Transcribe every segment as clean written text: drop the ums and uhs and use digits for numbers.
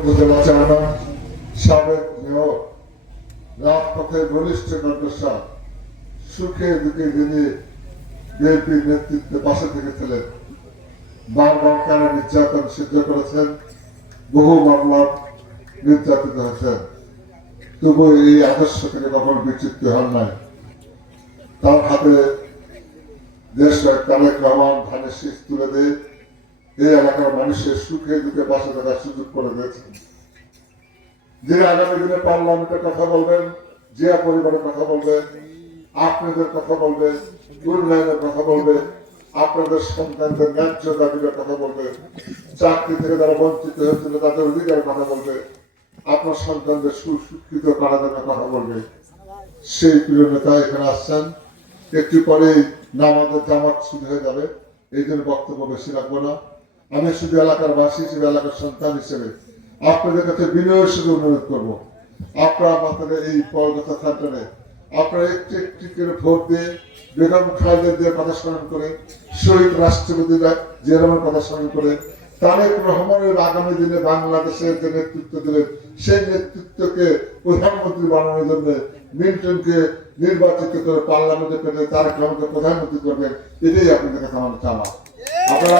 উপজেলা চেয়ারম্যান সাবেক মেয়র রাজপথের ঘনিষ্ঠ কণ্ঠস্বর সুখে দুঃখে যিনি বিএনপির নেতৃত্বে পাশে থেকেছিলেন, বারবার কারা নির্যাতন সহ্য করেছেন, বহু মামলা নির্যাতিত হয়েছেন, তবু এই আদর্শ থেকে কখনো বিচ্যুত হন নাই। তার হাতে দেশ তারেক রহমান ধানের শীষ তুলে দিয়ে এই এলাকার মানুষের সুখে দুঃখে পাশে থাকার সুযোগ করে দিয়েছেন। যে আগামী দিনে পার্লামেন্টের কথা বলবেন, জিয়া পরিবারের কথা বলবেন, আপনাদের কথা বলবে, উন্নয়নের কথা বলবে, আপনাদের সন্তানদের ন্যায্য দাবির কথা বলবে, চাকরি থেকে যারা বঞ্চিত হয়েছিল তাদের অধিকারের কথা বলবে, আপনার সন্তানদের সুশিক্ষিত করার কথা বলবে। সেই প্রিয় নেতা এখানে আসছেন। একটু পরেই নামাজের জামাত শুরু হয়ে যাবে, এই জন্য বক্তব্য বেশি রাখবো না। আমি শুধু এলাকার বাসী হিসেবে, এলাকার সন্তান হিসেবে আপনাদের কাছে বিনয়ের সাথে অনুরোধ করবো, আপনারা আমাদের এই পরগতা সেন্টারে আপনারা একটি একটি করে ভোট দিয়ে বেগম খালেদা জিয়ার কথা স্মরণ করে, শহীদ রাষ্ট্রপতি জিয়ার কথা স্মরণ করে, তারেক রহমানের আগামী দিনে বাংলাদেশের যে নেতৃত্ব দিলেন সেই নেতৃত্বকে প্রধানমন্ত্রী বানানোর জন্য মিল্টনকে নির্বাচিত করে পার্লামেন্টে পেলে তারেক রহমানকে প্রধানমন্ত্রী করবেন, এটাই আপনাদের কাছে আমার চাওয়া। আপনারা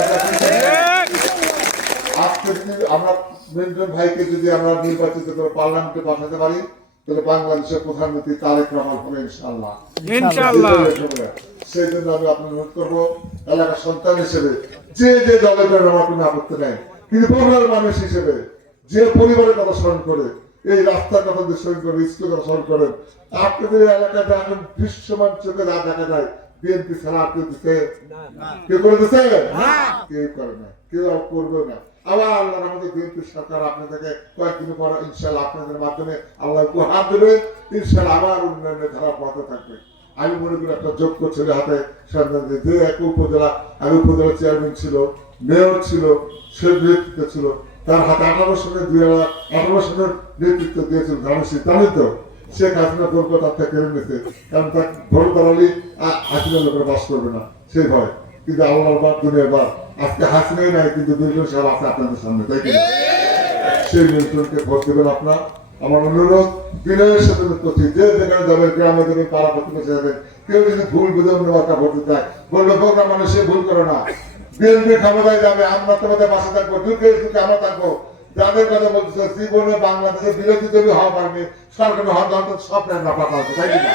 আজকে যদি আমরা মিল্টন ভাইকে যদি আমরা নির্বাচিত করে পার্লামেন্টে পাঠাতে পারি, তাহলে বাংলাদেশের প্রধানমন্ত্রী তারেক রহমান হবে ইনশাআল্লাহ। সেই জন্য আমি আপনার অনুরোধ করবো, এলাকার সন্তান হিসেবে যে যে দলের জন্য আমার কোনো আপত্তি নেই, কিন্তু পরিবারের মানুষ হিসেবে যে পরিবারের কথা স্মরণ করে, এই রাস্তার কথা স্মরণ করে, স্কুলের কথা স্মরণ করেন, আপনাদের এলাকাতে এখন দৃশ্যমান চোখে না দেখা যায় বিএনপি ছাড়া আর কেউ দিচ্ছে, কেউ করে দিচ্ছে, কেউ করে না, কেউ আর করবে না। আবার আল্লাহ আমাদের বিএনপি সরকার আপনাদেরকে কয়েকদিন পর ইনশাআল্লাহ আপনাদের মাধ্যমে আল্লাহ উপহার দেবে, ইনশাআল্লাহ আবার উন্নয়নের ধারা পথে থাকবে। আমি মনে করি একটা যোগ্য ছেলে হাতে সন্ধান দিয়ে, যে এক উপজেলা আমি উপজেলা চেয়ারম্যান ছিল, মেয়র ছিল, সে নেতৃত্ব ছিল, তার হাতে 18 সনের 2018 সনের নেতৃত্ব দিয়েছিল জানেন তো। শেখ হাসিনা কলকাতা থেকে কেড়ে নিতে, কারণ তার ভোট দাঁড়ালি হাসিনা লোকের বাস করবে না সেই ভয়। কিন্তু আল্লাহর বাদ দুনিয়ার বাদ, আজকে হাসিনাই নাই, কিন্তু দুজন সাল আছে আপনাদের সামনে, তাই কি? সেই নিয়ন্ত্রণকে ভোট দেবেন আপনার। আমার অনুরোধ বিনয়ের সাথে করছি, যে যেখানে যাবেন, গ্রামে যাবেন, পাড়া প্রতিবেশী যাবেন, কেউ যদি ভুল বুঝে অন্য একটা ভোট দিতে হয়, বললো প্রোগ্রাম মানুষ সে ভুল করে না, বিএনপি ক্ষমতায় যাবে, আমরা তোমাদের পাশে থাকবো, দুঃখে সুখে আমরা থাকবো। যাদের কথা বলতেছে জীবনে বাংলাদেশের বিরোধী দলীয় হওয়া পারবে, সরকার হওয়ার দরকার স্বপ্নের না পাতা হচ্ছে, তাই কি না?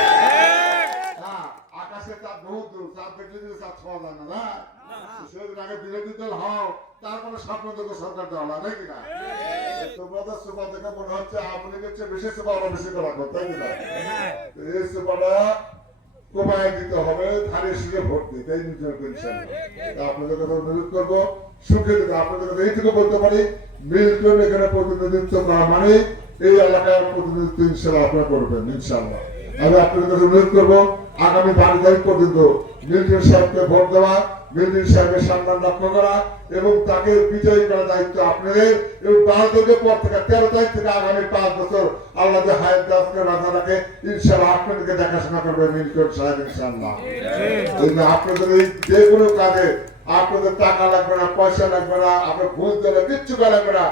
আকাশে চাঁদ বহুত দূর, চাঁদ দেখলে যদি চাঁদ ছোঁয়া যায় না, সেদিন আগে বিরোধী দল হও, তারপরে স্বপ্ন দেখো সরকার দেওয়া, তাই কিনা? তোমাদের সুপা দেখে মনে হচ্ছে আওয়ামী লীগের চেয়ে বেশি সুপা ওরা বেশি করা, তাই কিনা? এই সুপাটা কমায় দিতে হবে, ধারে শিখে ভোট দিতে, তাই নিজের পেনশন। আপনাদের কথা অনুরোধ করবো, সুখে দিতে আপনাদের কথা এইটুকু বলতে পারি, মিল্টন এখানে প্রতিনিধিত্ব করা মানে এই এলাকার প্রতিনিধিত্ব ইনশাআল্লাহ আপনারা করবেন ইনশাআল্লাহ। আমি আপনাদের কাছে অনুরোধ করবো, আগামী 12 তারিখ পর্যন্ত মিল্টন সাহেবকে ভোট দেওয়া, মিল্টন সাহেবের সম্মান রক্ষা করা এবং তাকে বিজয়ী করার দায়িত্ব আপনাদের। এবং 12 তারিখের পর থেকে 13 তারিখ থেকে আগামী 5 বছর আল্লাহ যে হায়াত দাসকে রাখা রাখে, ইনশাআল্লাহ আপনাদেরকে দেখাশোনা করবে মিল্টন সাহেব ইনশাআল্লাহ। আপনাদের এই যে কোনো কাজে আপনাদের টাকা লাগবে না, পয়সা লাগবে না, আপনার ঘুষ দেবে, কিচ্ছু লাগবে না।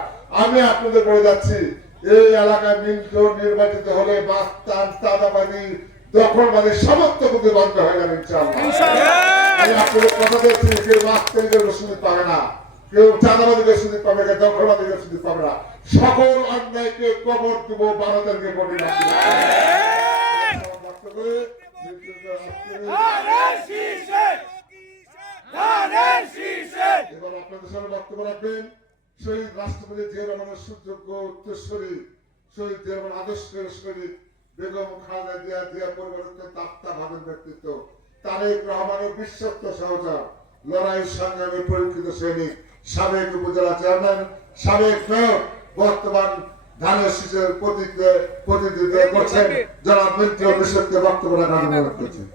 আমি আপনাদের বলে যাচ্ছি, এই এলাকায় মিল্টন নির্বাচিত হলে বাস্তান, চাঁদাবাজি, দখলবাজি সমস্ত কিছু বন্ধ হয়ে যাবে ইনশাআল্লাহ। আমি আপনাদের কথা দিচ্ছি, কেউ বাস্তানিদের সুযোগ পাবে না, কেউ চাঁদাবাজিদের সুযোগ পাবে না, দখলবাজিদের সুযোগ পাবে না। সকল অন্যায়কে কবর দিব, 12 তারিখে বলি না। এবার আপনাদের সামনে বক্তব্য রাখবেন শহীদ রাষ্ট্রপতি জিয়া রহমানের সুযোগ্য উত্তরসূরি, শহীদ জিয়া রহমান আদর্শের শহীদ বেগম খালেদা জিয়া, জিয়া পরিবারের তাত্ত্বাভাবের ব্যক্তিত্ব, তারেক রহমানের বিশ্বস্ত সহচর, লড়াই সংগ্রামে পরীক্ষিত সৈনিক, সাবেক উপজেলা চেয়ারম্যান, সাবেক মেয়র, বর্তমান ধানের শীষের প্রতিনিধিত্ব করছেন যারা মিত্র বিষয়কে বক্তব্য রাখার অনুরোধ করছেন।